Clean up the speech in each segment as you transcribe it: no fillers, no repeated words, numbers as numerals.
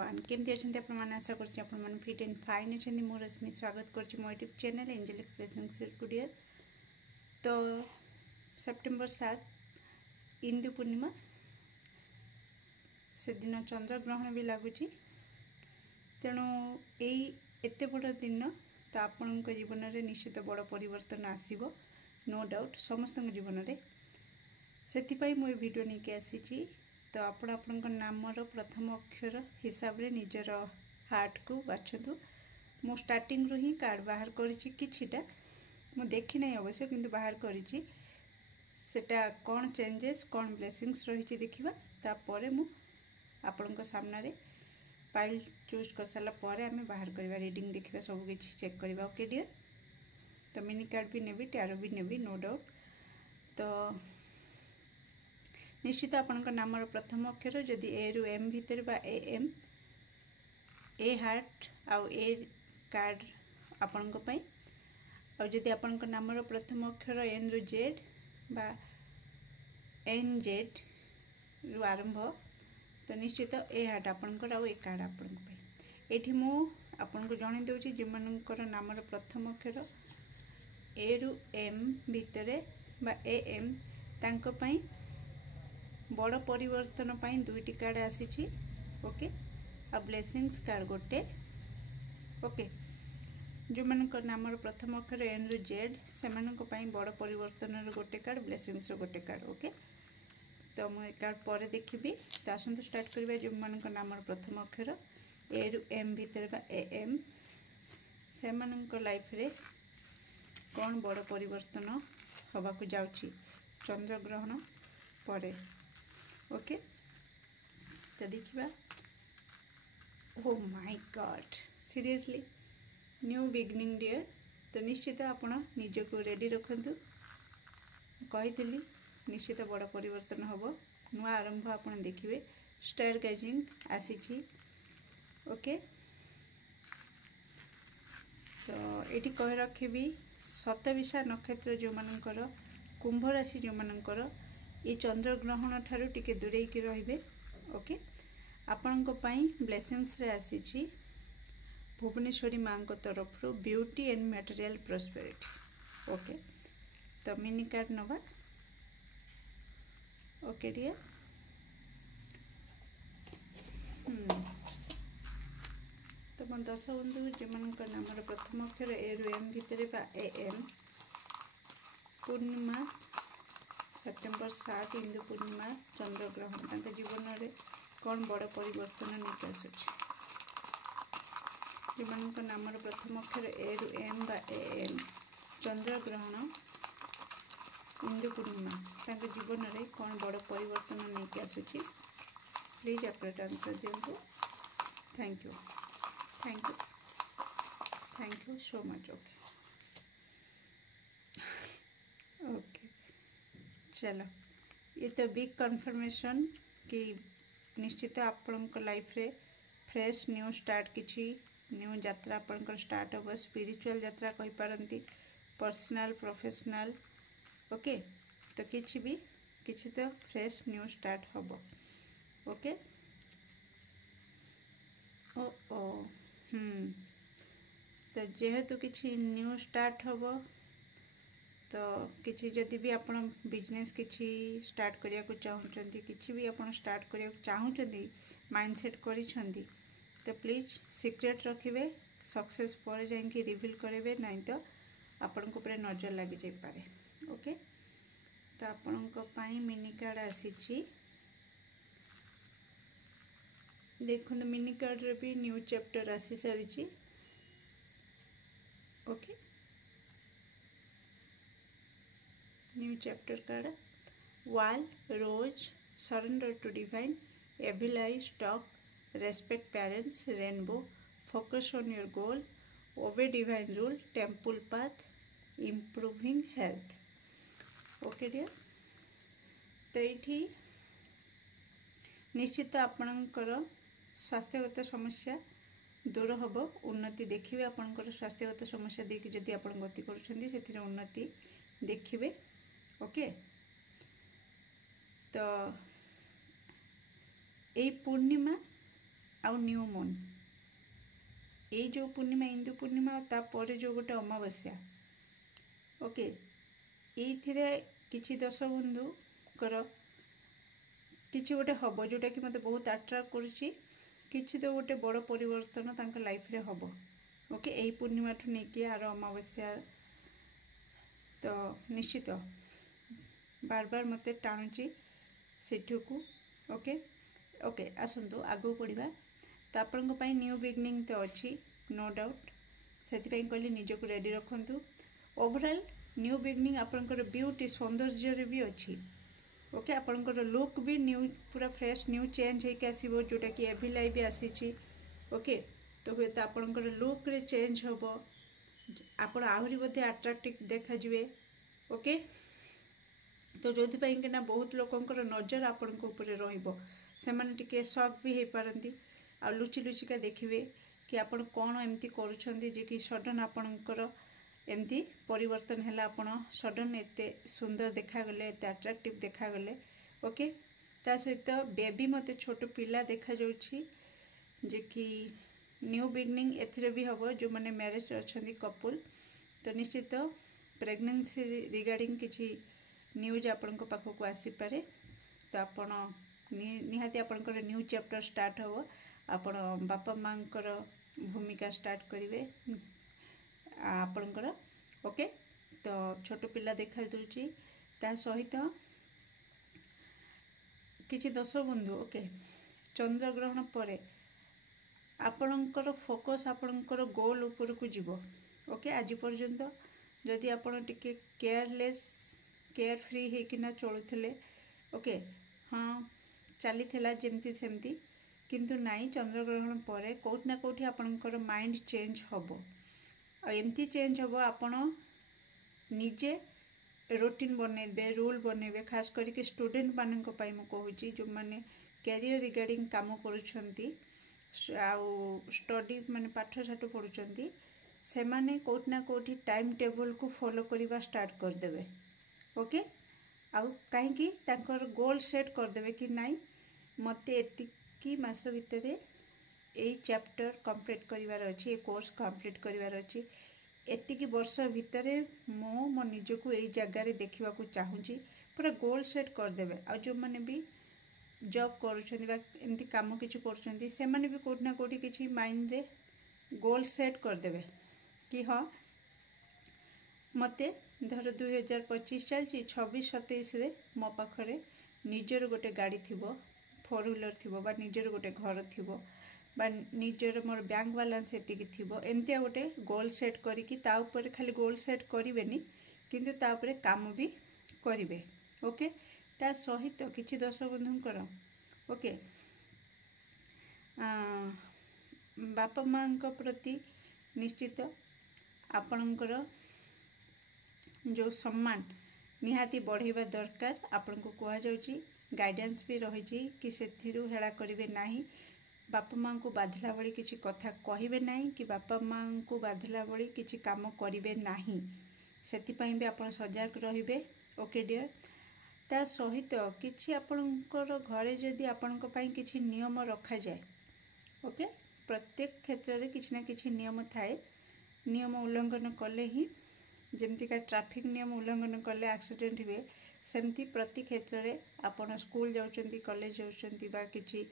Everyone केमती अच्छे आपण आशा कर फिट एंड फाइन अच्छे मो रश्मि स्वागत कर यूट्यूब चैनल एंजेलिक प्रेजेंस कुडियर। तो सेप्टेम्बर 7 इंदु पूर्णिमा से दिन चंद्र ग्रहण भी लगुच तेणु यही एत बड़ दिन तो आपण जीवन में निश्चित बड़ परिवर्तन आसो नो डाउट समस्त जीवन में से मुझे वीडियो नहीं के आसी। तो आपण नामर प्रथम अक्षर हिसाब रे निजर हार्ट को बाछतु। मु स्टार्टिंग रु ही कार्ड बाहर करिछि किछिटा मु देखि नै अवश्य किंतु बाहर करिछि सेटा कोन चेंजेस कोन ब्लेसिंग्स रहिछि देखिबा। तापरे मु आपनको सामने रे फाइल चूज कर साला परे आमे बाहर करबा रीडिंग देखिबा सब किछि चेक करबा। ओके डियर, तो मिनी कार्ड भी नेबी टैरो भी नेबी नो डाउट। तो निश्चित आपनक नामर प्रथम अक्षर जदि ए रु एम भितर बा ए एम ए हार्ट आउ ए कार्ड आपनक पई आउ जदि आपनक नामर प्रथम अक्षर एन रु जेड बा एन जेड रु आरंभ तो निश्चित ए हार्ट आपनकर आउ ए कार्ड आपनक पई। एठी मु आपनको जणे देउची जे मानकर नामर प्रथम अक्षर ए रु एम भितर बा ए एम तांक पई बड़ परिवर्तन पाई दुईटी कार्ड आसी। ओके, आ ब्लेसिंग्स कार्ड गोटे। ओके, जो मानकर नामर प्रथम अक्षर एन रु जेड से बड़ परिवर्तन गोटे कार्ड ब्लेसिंग्स गोटे कार्ड। ओके, तो मुझे कार्ड पर देखी। तो आसतु स्टार्ट करबा। जो मानकर नामर प्रथम अक्षर ए रु एम भितर बा ए एम से लाइफ रे कौन बड़ परिवर्तन हवा को जाउची चंद्र ग्रहण परे। ओके, तो देखिबा। Oh my god, seriously new beginning dear. तो निश्चित आपण निजको रेडी रखंतु। कही निश्चित बड़ परिवर्तन हबो, नुआ आरंभ आपण देखिबे। स्टार गाइजिंग आसीची। ओके, तो एटी कह रखिबी शतविशा नक्षत्र जो मानकर कुंभ राशि जो मानकर ये चंद्र ग्रहण ठारू टिके दूरे की रहिबे। ओके, आपण को पई ब्लेसिंग्स रे आसीची भुवनेश्वरी मां को तरफ रो beauty and material prosperity. Okay, तो मिनी कार्ड नवा। ओके डियर, तो मन दर्शक बंधु जो मानकर नामर प्रथम अक्षर ए रु एम भितर बा ए एम पूर्णिमा सेप्टेम्बर 7 इंदु पूर्णिमा चंद्र ग्रहण जीवन में कौन बड़ परिवर्तन नहीं आसूँ। जो नामर प्रथम अक्षर ए रु एम बा ए एम चंद्र ग्रहण इंदु पूर्णिमा जीवन में कौन बड़ परिवर्तन नहीं आसूँ। प्लीज आप आंसर दिंतु। Thank you, thank you, thank you so much. Okay okay, चलो ये तो बिग कन्फर्मेशन कि निश्चित आपण लाइफ रे फ्रेश न्यू स्टार्ट किछि न्यू यात्रा आपण स्टार्ट हो। स्पिरिचुअल यात्रा कहि पारंती, पर्सनल प्रोफेशनल। ओके, तो किछि तो फ्रेश न्यू स्टार्ट हबो। ओके, ओ ओ तो जेहेतु किछि न्यू स्टार्ट हबो तो किसी जदि भी आपण बिजनेस किसी स्टार्ट करिया को चाहूचंती, किसी भी आपण स्टार्ट करिया को चाहूचंती माइंडसेट करिसंती तो प्लीज सीक्रेट रखिबे। सक्सेस पर जाइंकी रिवील करेबे, नहीं तो आपण को ऊपर नजर लगी जाई पारे। ओके, तो आपण को पाई मिनी कार्ड आसीची। देखो मिनी कार्ड रे भी न्यू चैप्टर आसी सारिची। ओके, न्यू चैप्टर कार्ड वाल rose surrender to divine evil eye stock respect parents rainbow focus on your goal obey divine rule temple path improving health. Okay dear, तो ये निश्चित आपणकर स्वास्थ्यगत समस्या दूर हम, उन्नति देखिए। आपणकर स्वास्थ्यगत समस्या देखिए जदि आप गति कर उन्नति देखिए। ओके, तो यही पूर्णिमा आउ न्यू मून ये जो पूर्णिमा इंदु पूर्णिमा तापर जो गोटे अमावस्या ओके ये किसी दर्शक बंधु कर किसी गोटे हम जोटा कि मत बहुत अट्राक्ट करुच्ची किसी तो गोटे बड़ परिवर्तन तांक लाइफ रे हम ओके यही पूर्णिमा ठू नहीं आर अमावस्या तो निश्चित बार बार मत टाणुची सेठू को ओके ओके आसतु आगू पढ़ा तो आपण न्यू बिगनिंग तो अच्छी नो डाउट से कहली निजक रेडी रखु ओवरऑल न्यू बिगनिंग आपंकर ब्यूटी सौंदर्य भी अच्छी ओके आपंकर लुक भी न्यू पूरा फ्रेश न्यू चेंज होकर आसो जोटा कि एवरी लाइफ भी आसी ओके तो हे तो आपंकर लुक रे चेंज हम आपण आहरी बोधे अट्राक्टिव देखा जिवे ओके तो जो ना बहुत लोकंकर नजर आपण रो से टे शक भी हो पारती आ लुचि लुचिका देखिए कि आपण कौन एमती करुँचे जे कि सडन आपणकर एमती परिवर्तन है आपण सडन एत सुंदर देखागले एत अट्राक्टिव देखागले ओके ता सहित बेबी मते छोट पिला देखा जाउछि जे कि न्यू बिगनिंग एथिरे भी हम जो मैंने मैरिज अच्छा कपुल तो निश्चित प्रेगनेंसी रिगार्डिंग किसी न्यूज आपण पाखक आसीपे तो आपण निहाती आपणकर न्यू चैप्टर स्टार्ट हो आपण बापा माँ भूमिका स्टार्ट करेंगे आपणकर ओके तो छोट पिला देखा दूची ता सहित किसी दर्शक बंधु ओके चंद्र ग्रहण पर आपणकर फोकस आपणकर गोल ऊपर को जीव ओके आज पर्यंत जदि आपण टिके केयरलेस केयर फ्री होकिना चलुले ओके हाँ चली जमती सेमती किंतु नाई चंद्रग्रहण पर कौटना कौटी आपणकर माइंड चेंज हम एमती चेंज हम आपण निजे रूटीन बनइबे रूल बनइबे खास करके स्टूडेंट मानक पई मु कहूची जो माने कैरियर रिगार्डिंग काम करूछंती आउ स्टडी माने पाठ साठ पढ़ुचंती से माने कौटना कौटी टाइम टेबल को फॉलो करवा स्टार्ट कर देबे ओके आउ कहीं तांकर गोल सेट कर देबे कि नाई मते एतिकी मास भितर यही चैप्टर कंप्लीट करिवार अछि कोर्स कंप्लीट करिवार अछि एतिकी वर्ष भितर मो निजको यही जगार देखा चाहूँगी पूरा गोल सेट करदे आ जो मैंने भी जॉब करमती कम कि कर भी कौटना कौटी किसी माइंड रे गोल सेट करदे कि हाँ मते धर 2025 चलती 26-27 रे मो पाखरे निजर गोटे गाड़ी थिबो 4 व्हीलर थिबो बा निजर गोटे घर थिबो बा निजर मोर बैंक बैलेंस एतिकी थिबो एमतिया गोटे गोल सेट करिकी ता ऊपर खाली गोल सेट करिवेनी किंतु ता ऊपर काम भी करिवे ओके ता सहित किछि दर्शक बंधुंकर ओके बापा माँ प्रति निश्चित आपणकर जो सम्मान निहाती बढ़ेवा दरकार आपण को कह जाउची गाइडेंस भी रही कि से हेला करेंगे नहीं बापा माँ को बाधिला भली किसी कथा कहे ना कि बापा माँ को बाधिला भली किसी काम करेंगे नहीं से भी आप सजग रे ओके डियर ता सहित किसी आपणकर घरे जदि आपण किसी नियम रखा जाए ओके प्रत्येक क्षेत्र में किसी ना किसी नियम थाए नियम उल्लंघन कले ही जमतीका ट्रैफिक नियम उल्लंघन कले एक्सीडेंट हुए सेमती प्रति क्षेत्र में आपण स्कूल जाउचंती कॉलेज जाउचंती बा किछि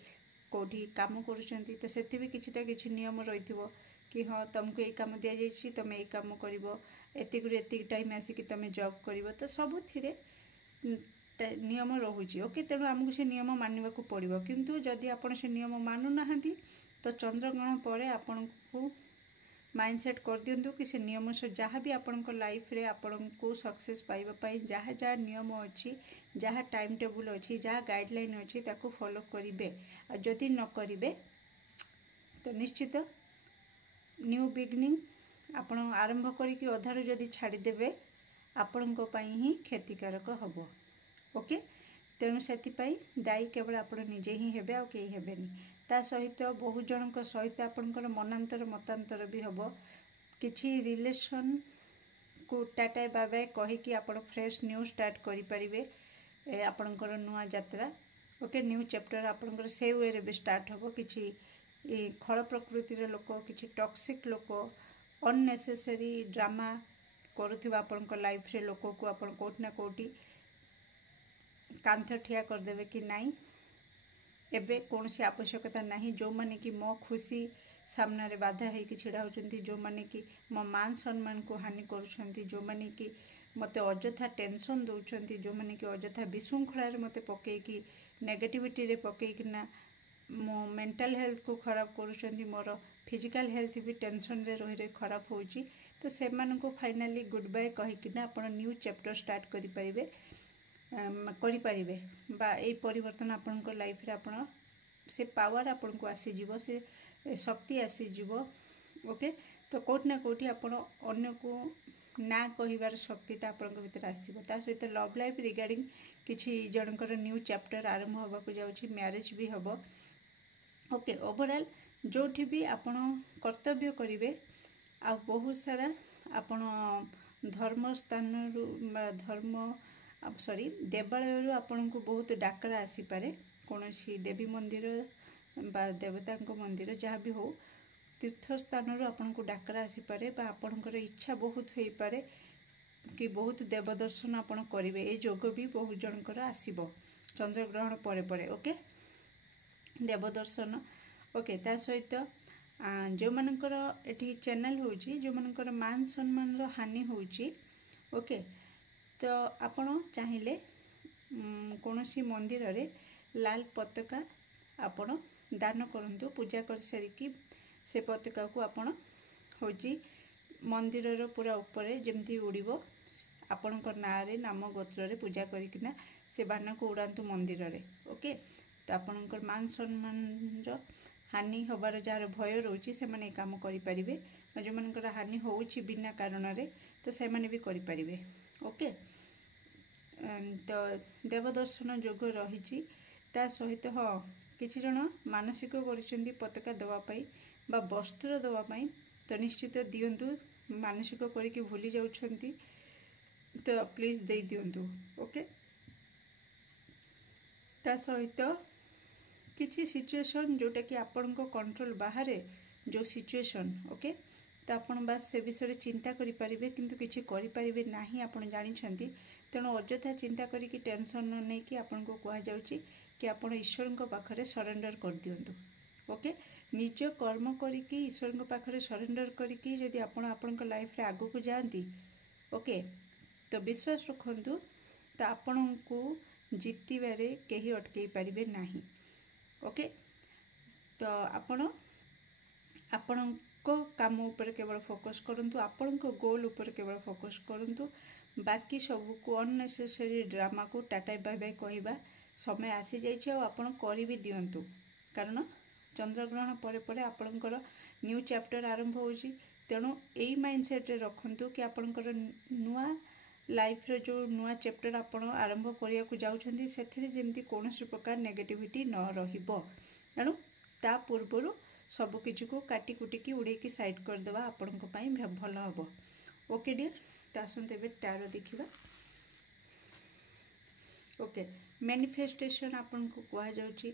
कोठी काम करूचंती तो सेति भी किछिटा किछि नियम रहिथिबो कि हाँ तुमको ये काम दिया जाइछि तुम ये काम करिवो एतिक एतिक टाइम आसिक तुम जॉब करिवो तो सबुथिरे नियम रहुछि ओके तेणु आमको से नियम मानवा को पड़िबो किंतु जदि आपण से नियम मानु नाहंती तो चंद्रग्रहण पर आपण को माइंडसेट कर दिंतु कि से नियम से जहाँ भी आपण लाइफ रे आपण को सक्सेस पाइबा जहाँ जहाँ नियम अच्छी जहाँ टाइम टेबुल अच्छी जहाँ गाइडलाइन अच्छी ताको फॉलो करिवे आ जदि न करिवे तो निश्चित न्यू बिगनिंग आपण आरंभ करिकि अधारू जदि छाड़ीदेवे आपण ही क्षतिकारक हम ओके तेणु से दायी केवल आपण निजे ही हेबे आ केही हेबेनी ता सहित बहु जनक सहित आपणकर मनांतर मतांतर भी हम किछि रिलेशन को टाटा बाय कहीकि आपण फ्रेश न्यू स्टार्ट करें आपणकर नुआ यात्रा ओके न्यू चैप्टर आपणकर से वे रे भी स्टार्ट हम किछि ଖଳ ପ୍ରକୃतिर ଲୋକ କିଛି ଟକ୍ସିକ୍ लोक अननेसेसरी ड्रामा करुवा आपण लाइफ रे लोक को आपण कोठी ना कोठी कांथ ठिया करदेवे कि नाई एबे कौन सी आवश्यकता नहीं जो माने कि मो खुशी सामने बाधा है कि छिड़ा होचंती जो माने कि मो मान सम्मान को हानि करूछंती जो माने कि मते अजथा टेंशन दउछंती जो माने कि अजथा विशृंखला रे मते पके कि नेगेटिविटी रे पके कि ना मो मेंटल हेल्थ को खराब करूछंती मोर फिजिकल हेल्थ भी टेंशन रे रही रे खराब होउची तो से मान को फाइनली गुड बाय कहि कि ना आपण न्यू चैप्टर स्टार्ट करि परिबे बा ए परिवर्तन आपण को लाइफ रे आपण से पावर आपण को आसी जीवो से शक्ति आसी जीवो ओके तो कोठी ना कोठी आपण अन्य को ना कहिबार शक्तिटा आपण को भीतर आसीबो ता सहित लव लाइफ रिगार्डिंग किछि जनकर न्यू चैप्टर आरंभ होबा को जाउछि मैरिज भी हबो ओके ओवरऑल जोठी भी आपण कर्तव्य करिवे आ बहुत सारा आपण धर्म स्थान धर्म सॉरी देवालय आपण को बहुत डाकरा आसी पारे कौन सी देवी मंदिर बा देवता मंदिर जहाँ भी हो तीर्थ स्थान आपण को डाकरा आसी पारे बा आपणकर इच्छा बहुत हो पारे कि बहुत देवदर्शन आपण करेंगे ये जोग भी बहुत जनकर आसीबो चंद्रग्रहण परे परे ओके देवदर्शन ओके ता सहित जो मानकर एठी चैनल होची जो मानकर मान सम्मान रो हानि होची ओके तो आपण चाहिए कौन सी मंदिर रे लाल पताका आपण दान करंतु पूजा कर सारिकी से पताका को आपण होची मंदिर रो पूरा ऊपर जेमती उड़ीबो आपण को ना रे नाम गोत्र रे पूजा करिकिना से बाण को उड़ांतु मंदिर रे ओके तो आपण मान सम्मान रो हानि होबार जार भय रोची से माने काम करि परिबे जो मानकर हानि होउची बिना कारण रे तो से माने भी करि परिबे ओके तो देवदर्शन जोग रही सहित हाँ किसी जन मानसिक कर पताका देवाई बा वस्त्र देवाई तो निश्चित दिंतु मानसिक करके भूली जाउछंती तो प्लीज दे दिंतु ओके ता सहित किसी सिचुएशन जोटा कि आपण को कंट्रोल बाहर जो सिचुएशन ओके तो आपण बास से विषय चिंता करि परिबे किंतु किछि करि परिबे नाही आपण जानिछंती तेणु अजथा चिंता करिकि टेंशन न नै कि आपण को कहा जाउची कि आपण ईश्वर को पाखरे सरेंडर कर दियंतु ओके निज कर्म करिकि ईश्वर को पाखरे सरेंडर करिकि यदि आपण आपण को लाइफ रे आगु को जांती ओके तो विश्वास रखंतु तो आपण को जीतिबारे केही अटकई परिबे नाही ओके तो आपण को काम ऊपर केवल फोकस करंतु आपण को गोल ऊपर केवल फोकस करंतु बाकी सब को अननेसेसरी ड्रामा को टाटा बाय बाय कहवा समय आसी जाइए और आपण कर भी दिंतु कारण चंद्रग्रहण परे परे आपणकर न्यू चैप्टर आरंभ होची तेणु यही माइंडसेट रखंतु कि आपणकर नुआ लाइफ रे जो नुआ चैप्टर आपण आरंभ करिया को जाउछंती सेथिरे जेमती कोनोसी प्रकार नेगेटिविटी न रहिबो तेणु ता पूर्वरु सब किसी को काटी कुटिकी उड़ेकी साइड करदेवा आपण भल हम ओके डियर तो आसते ए टारो देखा ओके मैनिफेस्टेशन आपन को कह जाउची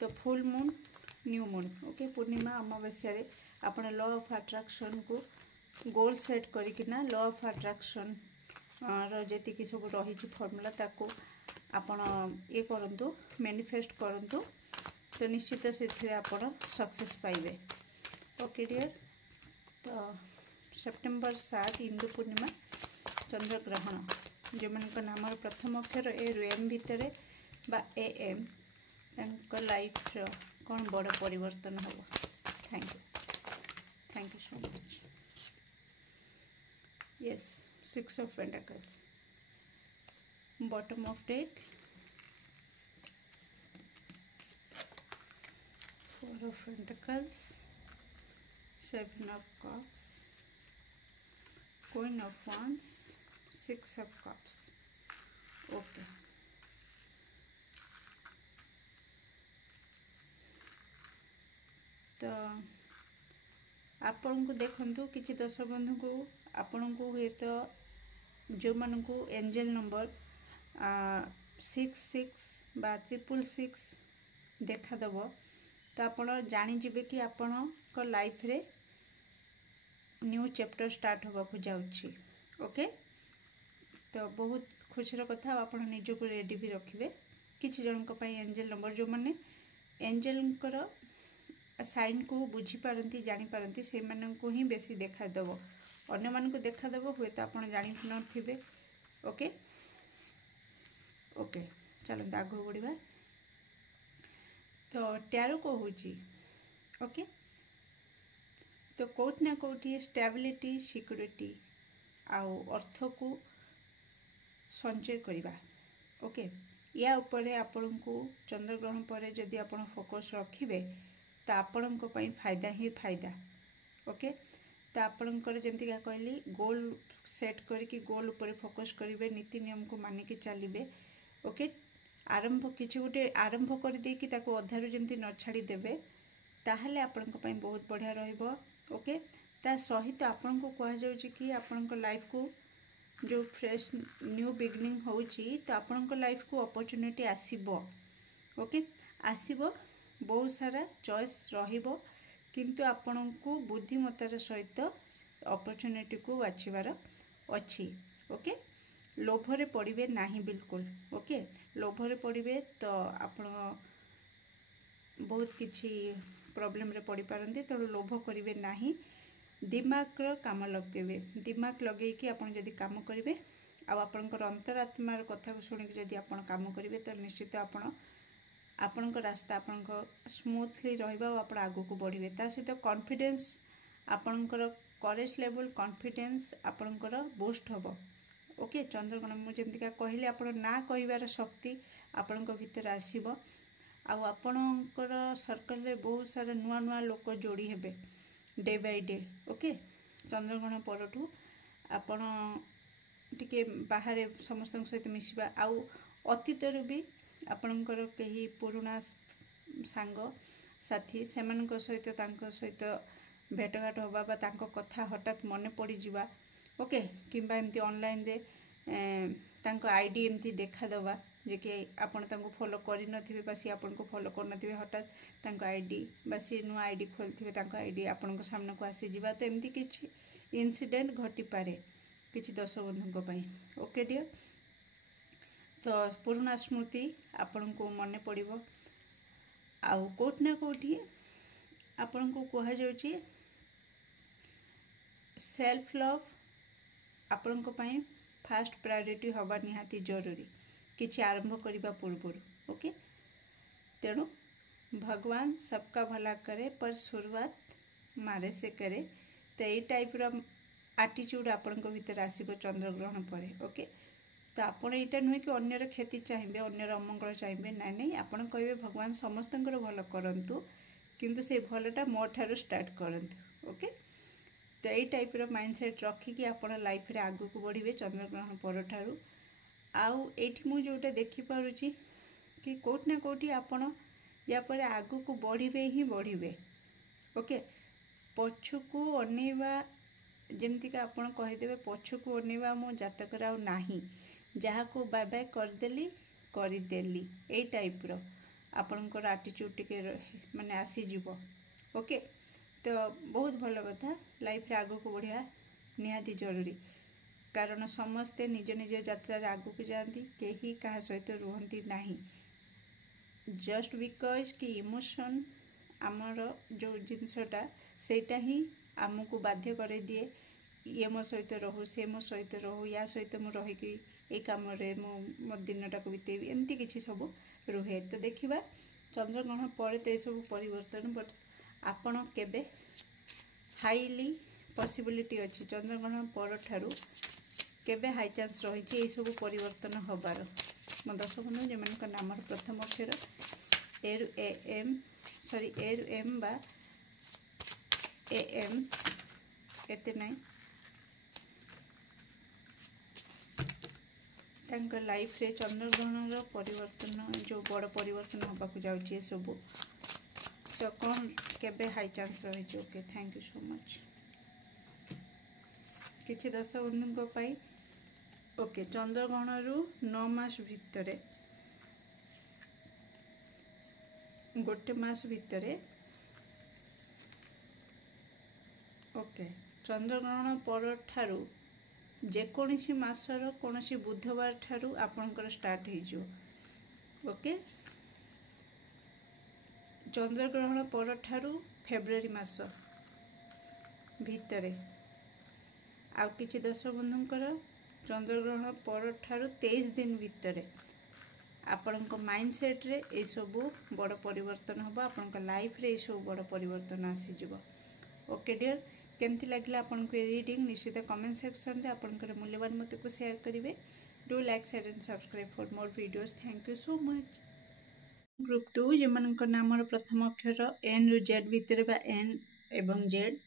तो full moon new moon okay पूर्णिमा अमावस्या रे आपण लॉ ऑफ अट्रैक्शन को गोल सेट करिकिना लॉ ऑफ अट्रैक्शन जी सब रही फर्मूला ताको आपण ये करंतु मैनिफेस्ट करंतु तो निश्चित से आपण सक्सेस पाइबे ओके डियर तो सेप्टेम्बर 7 इंदु पूर्णिमा चंद्रग्रहण जो मान नाम प्रथम अक्षर ए रु एम भितर बा ए एम लाइफ कौन बड़ परिवर्तन हम thank you so much yes 6 of Pentacles bottom of deck 4 of Pentacles 7 of Cups Queen of Wands 6 of Cups okay तो आपण को देखंतु किछि दर्शक बंधु को आपण को हुए तो जो मान को एंजल नंबर 66 बा 666 देखा दब तो आपण जानिजिबे कि आपणक लाइफ रे न्यू चैप्टर स्टार्ट होगा जाउछि। ओके, तो बहुत खुशी कथा आप निजक रेडी भी रखिए। किसी जनक एंजेल नंबर जो मैंने एंजेल साइन को बुझीपारती जापारती से ही बेसी देखादेव, अन्य मान को देखादेव हुए तो आप जान थे। ओके ओके, चलो आगे बढ़ा। तो टैरो को हूँ ओके, तो कौट ना कौटी स्टेबिलिटी सिक्योरिटी आउ अर्थ को संचय करवा। ओके, या उपरे आपण को चंद्रग्रहण पर जदि आपण फोकस रखिए तो आपण फायदा ही फायदा। ओके, तो आपणकर जमती कहली गोल सेट करके गोल उपर फोकस करेंगे, नीति नियम को मानिक चलिए। ओके, आरंभ किसी गोटे आरंभ कर देकी ताको अधारू जमती न छाड़देवे ताहले आपण बहुत बढ़िया रहिबो। ओके, ता सहित आपण को कह जाउछि कि आपण लाइफ को जो फ्रेश न्यू बिगनिंग होउछि तो आपण लाइफ को अपॉर्चुनिटी आसीबो। ओके, आसीबो, बहुत सारा चॉइस रहिबो, किंतु आपण को बुद्धिमत्तार सहित अपॉर्चुनिटी को बाछिबार अछि। ओके, लोभरे पड़िबे नाही बिल्कुल। ओके, लोभरे पड़िबे तो आपण बहुत किछि प्रॉब्लम रे पड़ी पारंती, तो लोभ करिवे नाही। दिमाग काम लगेबे, दिमाग लगे कि आपण जदि काम करिवे आ आपणकर अंतरात्मार कथा को सुनिक जदि आपण काम करिवे तो निश्चित आपणकर रास्ता आपणकर स्मूथली रहिबा और आपण आगु को बढ़िबे। ता सहित कॉन्फिडेंस आपणकर करेज लेवल कॉन्फिडेंस आपणकर बूस्ट हबो। ओके, चंद्रग्रहण मुझे जमती कहले आप ना कहबार शक्ति आपण भीतर आसीबो। आपणकर सर्कल रे बहुत सारा नुआ नुआ लोक जोड़ी हेबे डे बाय डे। ओके, चंद्रग्रहण परठू आपण टिके बाहर समस्त सहित मिसवा आउ अतीतर भी आपणकर कहीं पुराना सांग साथी सेमानक सहित भेटघाट होबा बा तांको कथा हठात मन पड़ी जिबा। ओके, किंबा एमती ऑनलाइन रे तांको आईडी एमती देखा दवा जे कि आपण तांको फॉलो करि नथिबे बा सी आपण को फॉलो कर नथिबे, हठात तांको आईडी बा सी नुआ आईडी खोलथिबे तांको आईडी आपण को सामने को आसी जिबा। तो एमती किछि इंसिडेंट घटी पारे किछि दर्शक बंधुक पई। ओके डियर, तो पुराना स्मृति आपण को मन पड़िबो आउ कोट ना कोठी आपण को कहा जाउछि सेल्फ लव आपण को पई फास्ट प्रायोरिटी हवा निहाती जरूरी किछि आरंभ करबा पूर्व। ओके, तेणु भगवान सबका भला करे पर शुरुआत मारे से करे। तो यही टाइप रो एटीट्यूड आपण को भीतर आसीबो चंद्रग्रहण परे। ओके, तो आपण एटा नुहे कि अन्यर क्षति चाहिए अन्यर अमंगल चाहिए ना, नहीं आपण कहबे भगवान समस्तंकर भल करंतु किंतु से भलटा मो ठारू स्टार्ट करंतु। ओके, तो यही टाइप रो माइंडसेट रखिकी आपण लाइफ रे आगु को बढ़िबे चंद्रग्रहण पर ठारू। आउ एठी मु जोटा देखि पारुची कि कोट ना कोठी आपण या पर आगु को बढ़िबे ही बढ़िबे। ओके, पछुकू अनेवा जेमती का आपण कहिदेबे पछुकू अनेवा मो जातक राउ नाही, जहा को बाय बाय करदेली ए टाइप रो आपणकर एटीट्यूड टिके माने आसी जीवो। ओके, तो बहुत भल कथा, लाइफ रे आगु को बढ़िया निहाती जरूरी, कारण समस्ते निज निज यात्रा आगु को जाती, केही कहा सहित रुहंती नाही। जस्ट बिकॉज कि इमोशन आमर जो जिनसटा सेटा ही आमको बाध्य करे दिए, ये मो सहित रहू से मो सहित रहू या सहित मु रहीकि ए काम रे मो दिनटा को बितेबी, एमती किछि सब रुहे। तो देखिबा चंद्रग्रहण पर तो सब परिवर्तन, बट आपण केबे हाईली पॉसिबिलिटी अच्छी चंद्रग्रहण पर ठारू केबे हाई चांस रही ये सब परिवर्तन हबार। मो दर्शक बंधु जो मान नाम प्रथम अक्षर ए रु एम बा ए एम एते नहीं तांकर लाइफ रे चंद्रग्रहण परिवर्तन जो बड़ परिवर्तन हवा को जाउछि सब, तो कौन केबे हाई चांस रही। Okay, thank you so much किछि दर्शक बंधुक पाई। ओके, चंद्रग्रहण रु 9 मास भितरे गोटे मास भितर ओके चंद्रग्रहण पर ठारू जेकोसी मासर कोनोसी बुधवार ठारू आपणकर स्टार्ट हो ओके चंद्रग्रहण पर ठारू फेब्रुआरी मास भितर आउ किछि दर्शक बंधुंकर चंद्रग्रहण पर ठारू 23 दिन भितर आपणक माइंडसेट रे ए सब बड़ परिवर्तन हम आपण लाइफ रे ए सब बड़ परिवर्तन आसीजिव ओके डियर केमती लगे आपको रीडिंग निश्चित कमेंट सेक्शन रे आपणकर मूल्यवान मत को शेयर करेंगे do like share and subscribe for more videos thank you so much group 2 जेमनक नामर प्रथम अक्षर एन रु जेड भितर बा एन एवं जेड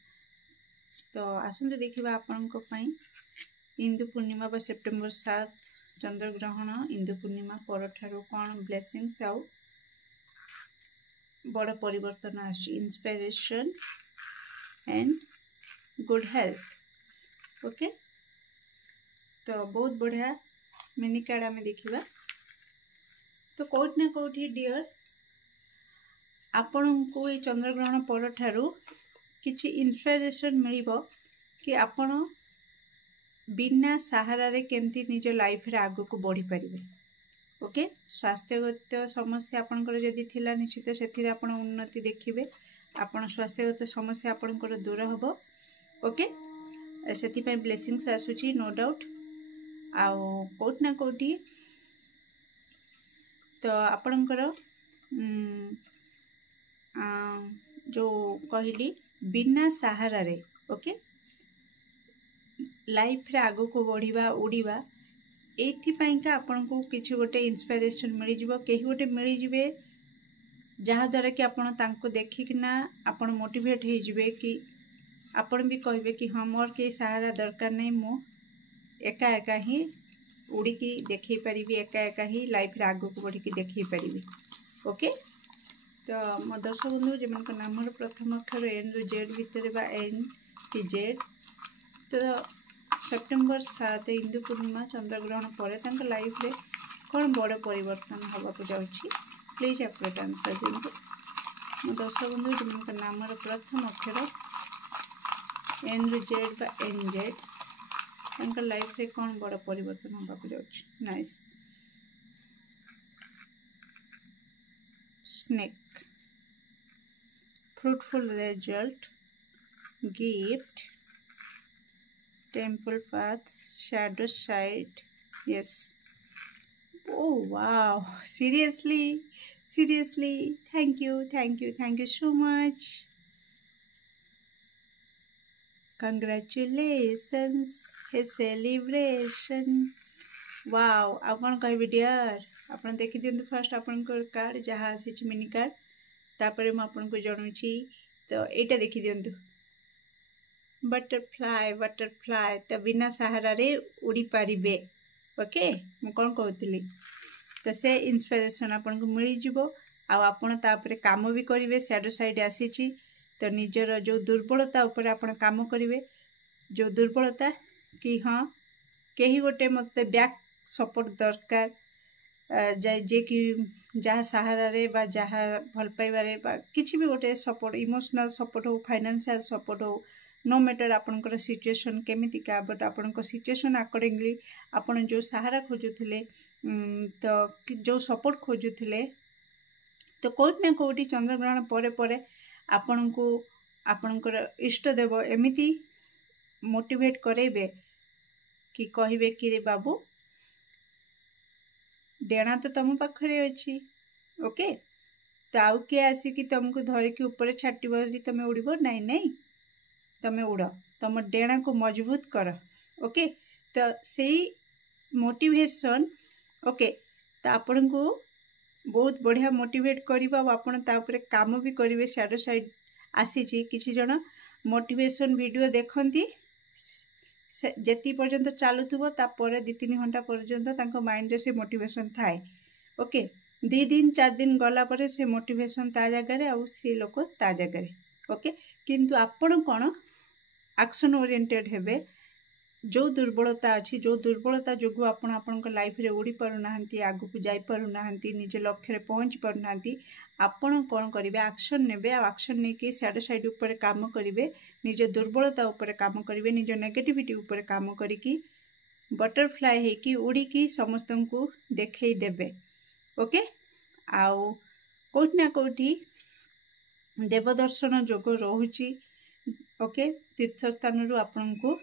तो आसंतु देखिबा आपनक पई इंदु पूर्णिमा बा सेप्टेम्बर 7 चंद्रग्रहण इंदु पूर्णिमा पर ठारू कौन ब्लेसिंग्स आउ बड़ परिवर्तन आछि inspiration and good health okay तो बहुत बढ़िया मिनी कार्ड आम देखिबा तो कोठी ना कोठी डियर आपण को ये चंद्रग्रहण पर ठारू किछि इंस्पिरेशन मिलिबो कि आपण बिना सहारा रे केमती निज लाइफ रे आगो को बढ़ी परिबे ओके स्वास्थ्यगत समस्या आपनकर जदि थिला निश्चित सेथिरे आपण उन्नति देखिबे आपण स्वास्थ्यगत समस्या आपनकर दूर हबो ओके सेति पय ब्लेसिंग्स आसुची नो डाउट आउ कोठ ना कोठी तो आपनकर जो कहली बिना सहारा रे ओके लाइफ रे आगो को बढ़िबा उड़ीबा एथि का आपन को किछि गोटे इंस्पिरेशन मिल जिवो केही गोटे मिल जिवे जहा द्वारा कि आपन तांको देखिकना आपन मोटिवेट हो जिवे कि आपन भी कहबे कि हाँ मोर के सहारा दरकार नहीं मो एका एका ही उड़ी की देखै परिबी एका एका ही लाइफ रे आगो को बढ़ी की देखै परिबी ओके तो मो दर्शक बंधु जेमन नाम प्रथम अक्षर एन रु जेड भितर बा एन की जेड तो सेप्टेम्बर 7 इंदु पूर्णिमा चंद्रग्रहण पर लाइफ रे कौन बड़ परिवर्तन हवा को जाउछि प्लीज आप आंसर दिंतु मो दर्शक बंधु जेमन नाम प्रथम अक्षर एन रु जेड बा एन जेड लाइफ रे कौन बड़ परिवर्तन हवा को जाउछि nice snake fruitful result gift temple path shadow side yes oh wow seriously thank you so much congratulations a celebration wow आपन कहबे डियर आपन देखि दियंतु फर्स्ट आपन को कार्ड जहा आसी मिनी कार्ड तापरे म आपन को जणुची तो एटा देखि दियंतु बटरफ्लाई तो बिना सहारा रे उड़ी पारिबे ओके म कोन कहउतली तो से इंस्पिरेशन आपन को मिली जिवो आ आपन तापरे काम भी करिवे शैडो साइड आसीची तो निजर जो दुर्बलता ऊपर आपन काम करिवे जो दुर्बलता कि हाँ केही गोटे मते बैक सपोर्ट दरकार जे कि जहाँ सहारा रे बा जहाँ भल पाइबारे बा किछि भी गोटे सपोर्ट इमोशनल सपोर्ट हो फाइनेंशियल सपोर्ट हो नो मैटर आपनकर सिचुएशन केमिति का बट आपनकर सिचुएशन अकॉर्डिंगली आपन जो सहारा खोजुथिले तो जो सपोर्ट खोजुथिले तो कोट ना कोटी चंद्रग्रहण परे परे आपन को आपनकर इष्ट देव एमिति मोटिवेट करेबे कि कहिबे कि रे बाबू डेणा तो तुम पाखरे अच्छी ओके तो आउ किए आसिकी तुमको धरिकी ऊपर छाटिब जी तुम उड़ब नाई नाई तुम उड़ तुम डेणा को मजबूत कर ओके तो सही मोटिवेशन ओके तो आपन को बहुत बढ़िया मोटिवेट करिबा आपन ता ऊपर काम भी करिवे शैडो साइड आसीची किछि जण मोटिवेशन वीडियो देखंती जेती पर्यंत चलुथबो तापर 2-3 घंटा पर्यंत तांको माइंड रे से मोटिवेशन थाए ओके 2 दिन 4 दिन गला पर से मोटिवेशन ता जगह रे आ से लोक ता जगह रे ओके किंतु आपण कोन एक्शन ओरिएंटेड हेबे जो दुर्बलता अच्छी जो दुर्बलता जो आपण आपण लाइफ रे उड़ी पारुना आगु को जाई पारुना निज लक्ष्य रे पहुँची पारुना आपण कौन करेंगे एक्शन नेबे एक्शन नहीं कि सैड साइड ऊपर काम करेंगे निज दुर्बलता ऊपर काम करेंगे निज नेगेटिविटी ऊपर काम करी बटरफ्लाई होकी उड़ी समस्त को देखई देबे ओके आउ कोठी ना कोठी देवदर्शन जोग रोची ओके तीर्थ स्थान रु आपण को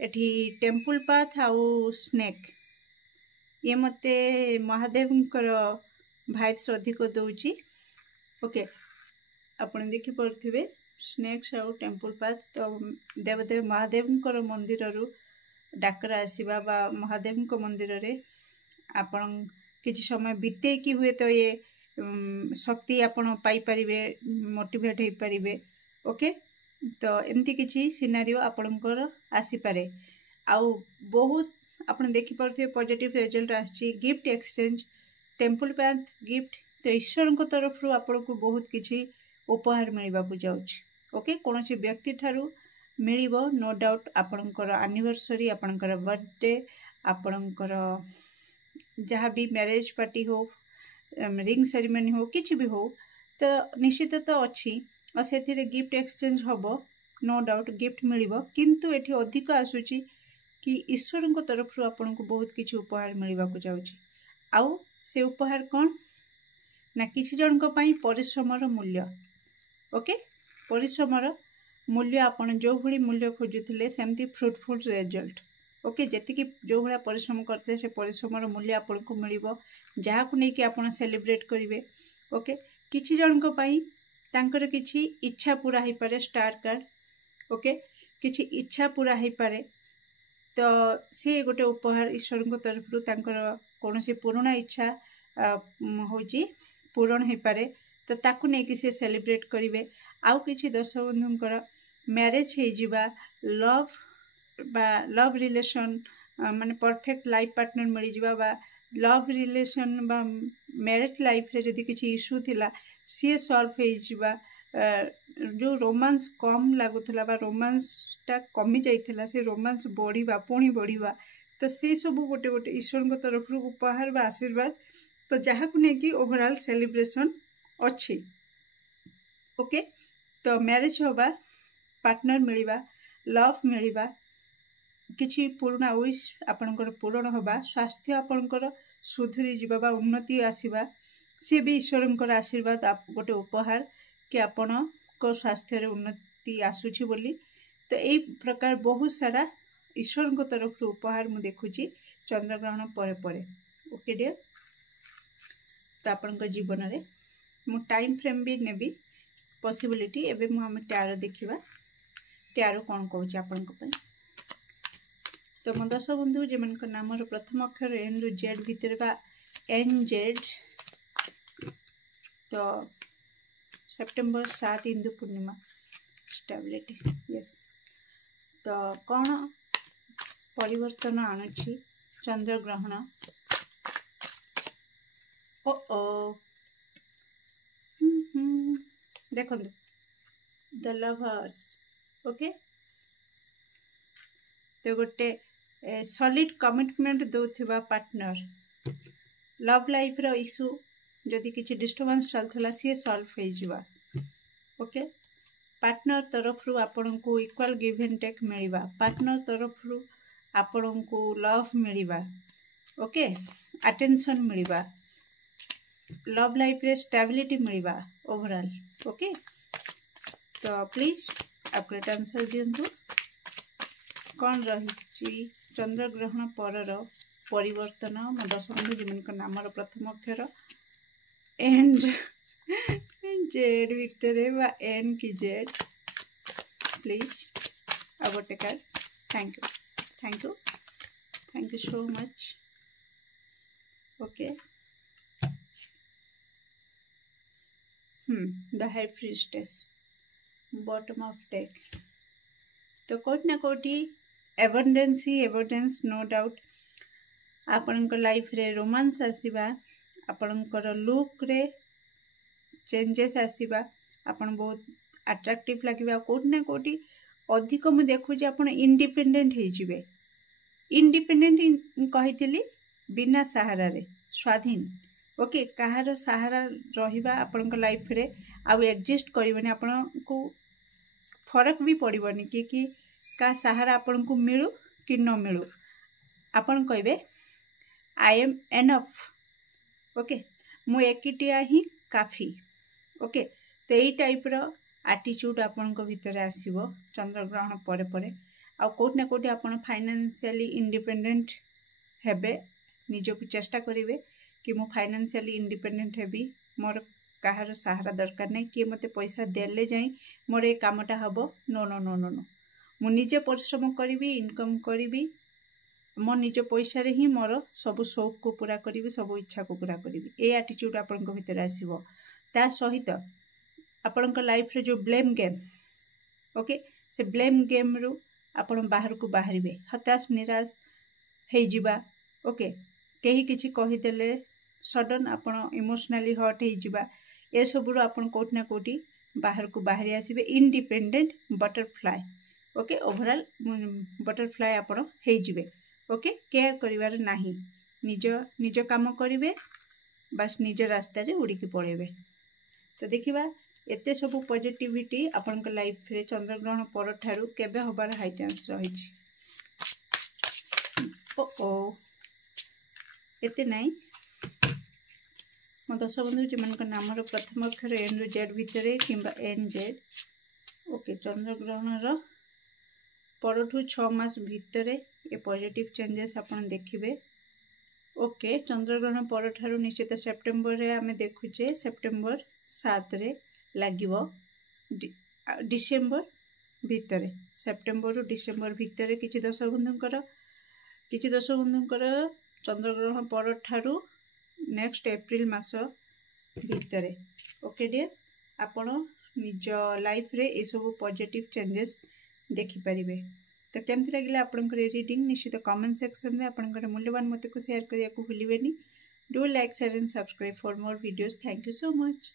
एठी टेम्पल पाथ आउ स्नेक ये मते महादेव भाइब्स अधिक दौची ओके आपण देखि पड़थिबे स्नेक्स आउ टेम्पल पाथ तो देवदेव महादेव मंदिर रु डाकरा आसीबा बा महादेव मंदिर रे आपण किछि समय बिते कि हुए तो ये शक्ति आपण पाई परिबे मोटिवेट होई परिबे ओके तो एमती किछि सिनारियो आपणकर आसी पारे आउ बहुत आपण देखि परथे पॉजिटिव रिजल्ट आछि gift exchange temple path gift तो ईश्वर को तरफ रु आपण को बहुत किछि उपहार मिलबा को जाउछि ओके कोनोसी व्यक्ति थारु मिलिबो नो डाउट आपणकर एनिवर्सरी आपणकर बर्थडे आपणकर जहाँ भी मैरिज पार्टी हो रिंग सेरेमनी हो किछि भी हो तो निश्चित तो अच्छी और से गिफ्ट एक्सचेंज हम नो डाउट गिफ्ट मिलिबो किंतु एठी अधिक आसुची कि ईश्वर को तरफ रु आपन को बहुत किछि उपहार मिलबा को जाउची आउ से उपहार कौन ना किछि जन को पई परिश्रमर मूल्य ओके परिश्रमर मूल्य आपन जो भली मूल्य खोजुथिले सेमती फ्रूटफुल रिजल्ट ओके जेतिकी जो भला परिश्रम करते से परिश्रमर मूल्य आपन को मिलिबो जहा को नै कि आपन सेलिब्रेट करिवे ओके किछि जन को पई तांकर किछि इच्छा पूरा हो पारे स्टार कार्ड ओके किछि इच्छा पूरा हो पारे तो सी गोटे उपहार ईश्वर को तरफ रु तांकर कोनोसी पुराना इच्छा होची पूरण हो पारे तो ताकू नै कि से सेलिब्रेट करिवे आउ किछि दर्शक बंधुंकर मैरिज हे जिबा लव रिलेशन माने परफेक्ट लाइफ पार्टनर मिल जिबा बा लव रिलेशन बा मैरिज लाइफ रे जदि किछि इश्यू थिला सी सॉल्व हो जिबा जो रोमांस कम लागुला बा रोमांस टा कमी जाइथिला से रोमांस बढ़िबा पुणी बढ़िबा तो से सब गोटे गोटे ईश्वर को तरफ रु उपहार बा आशीर्वाद तो जहा को नै कि ओवरऑल सेलिब्रेशन अच्छी ओके तो मैरिज होबा पार्टनर मिलिबा लव मिलिबा किछि पुराना विश आपनकर पूरण होबा स्वास्थ्य आपनकर सुधरी जिबा बा उन्नति आसीबा सी भी ईश्वरंकर आशीर्वाद गोटे उपहार कि आपण को स्वास्थ्य रे उन्नति आसुछि बोली तो एई प्रकार बहुत सारा ईश्वर को तरफ रु उपहार मु देखुछि चंद्रग्रहण परे परे ओके डियर तो आपनकर जीवन रे मु टाइम फ्रेम भी नेबी पॉसिबिलिटी एबे मु हम टैरो देखिबा टैरो कोन कहूछि आपनक पय तो मो दर्शक बंधु जेमन नाम प्रथम अक्षर एन रु जेड भितर बा एन जेड तो सेप्टेम्बर 7 इंदु पूर्णिमा स्टेबिलिटी यस तो कौन परिवर्तन आणुछि चंद्र ग्रहण ओ ओ देखो द लवर्स ओके तो गोटे सॉलिड कमिटमेंट दौथिबा पार्टनर लव लाइफ रो इशू जदि किछि डिस्टर्बेंस चलथला सी सॉल्व हो जिवा ओके पार्टनर तरफ रु आपन को इक्वल गिव एंड टेक मिलिबा पार्टनर तरफ रु आपन को लव मिलिबा ओके अटेंशन मिलिबा लव लाइफ रे स्टेबिलिटी मिलिबा ओवरऑल ओके तो प्लीज अपडेट आंसर दियंतु कौन रही चंद्र ग्रहण परर परिवर्तन मो दर्शक बंधु जिनका नाम प्रथम अक्षर एंड जेड भितर एन की जेड प्लीज आ गोटे card thank you so much okay the high priestess bottom of deck तो कोटी ना कोटी एविडेंस नो डाउट आपणकर लाइफ रे रोमांस आसीबा आपणकर लुक रे चेंजेस आसीबा आपण बहुत अट्रैक्टिव लगिबा कोटी ना कोटी अधिक मु देखु आपण इंडिपेंडेंट हो जिवे। इंडिपेंडेंट कही बिना सहारा रे स्वाधीन। ओके कहार सहारा रहिबा आपन लाइफ रे आउ एडजस्ट करबनी आपन को फरक भी पड़बनी कि का सहारा आपन को मिलू कि न मिलू आपन कहबे आई एम एनफ। ओके मु एकिटिया ही काफी। ओके तो यही टाइप रो एटीट्यूड आपन को भीतर आसीबो चंद्र ग्रहण परे परे आ कोट ना कोट आपन फाइनेंशियली इंडिपेंडेंट हेबे निजो को चेष्टा करिवे कि मु फाइनेंशियली इंडिपेंडेंट हेबी मोर कहार सहारा दरकार नहीं कि मते पैसा देले जाई मोर ए कामटा हबो no no no no no मु निजे परिश्रम करिवि इनकम करिवि मो निज पैसा रे ही मोर सब शौक को पूरा करिवि सब इच्छा को पूरा करिवि ए एटीट्यूड आपन को भीतर आसीबो। ता सहित आपन को लाइफ रे जो ब्लेम गेम ओके से ब्लेम गेम रु आपन बाहर को बाहरिबे हताश निराश हे जिबा। ओके कहीं किछि कहि देले सडन आपन इमोशनली हर्ट हे जिबा ए सब रु आपन कोट ना कोटी बाहर को बाहरी आसीबे independent butterfly. Okay overall butterfly आपन हे जिबे। ओके केयर करिवार नाही निज निज काम करिवे बस निज रास्ता रे उड़ी के पळेबे। तो देखिबा एते सब पॉजिटिविटी आपन को लाइफ रे चंद्र ग्रहण पर ठारू केबे होबार हाई चांस रही छी। ओ एते नाही मो दर्शक बंधु जो मन नाम प्रथम अक्षर एन रु जेड भितर किंबा एन जेड। ओके चंद्र ग्रहण रो परठू 6 मास भितर ए पॉजिटिव चेंजेस आपन देखिबे। ओके चंद्र ग्रहण पर ठारू निश्चित सेप्टेम्बर रे आमे देखुचे सेप्टेम्बर 7 रे लागिवो डिसेम्बर भितर सेप्टेम्बर रु डिसेम्बर भितर किछि दर्शक बंधुंकर चंद्र ग्रहण पर ठारू नेक्स्ट एप्रिल मास भितर। ओके डियर आपण निज लाइफ रे ए सब पॉजिटिव चेंजेस देखि परिबे। तो केमति लागिला आपन रीडिंग निश्चित कमेंट सेक्शन में आपन मूल्यवान मत को शेयर करिया को भूलिबेनी। Do like share and subscribe for more videos. Thank you so much.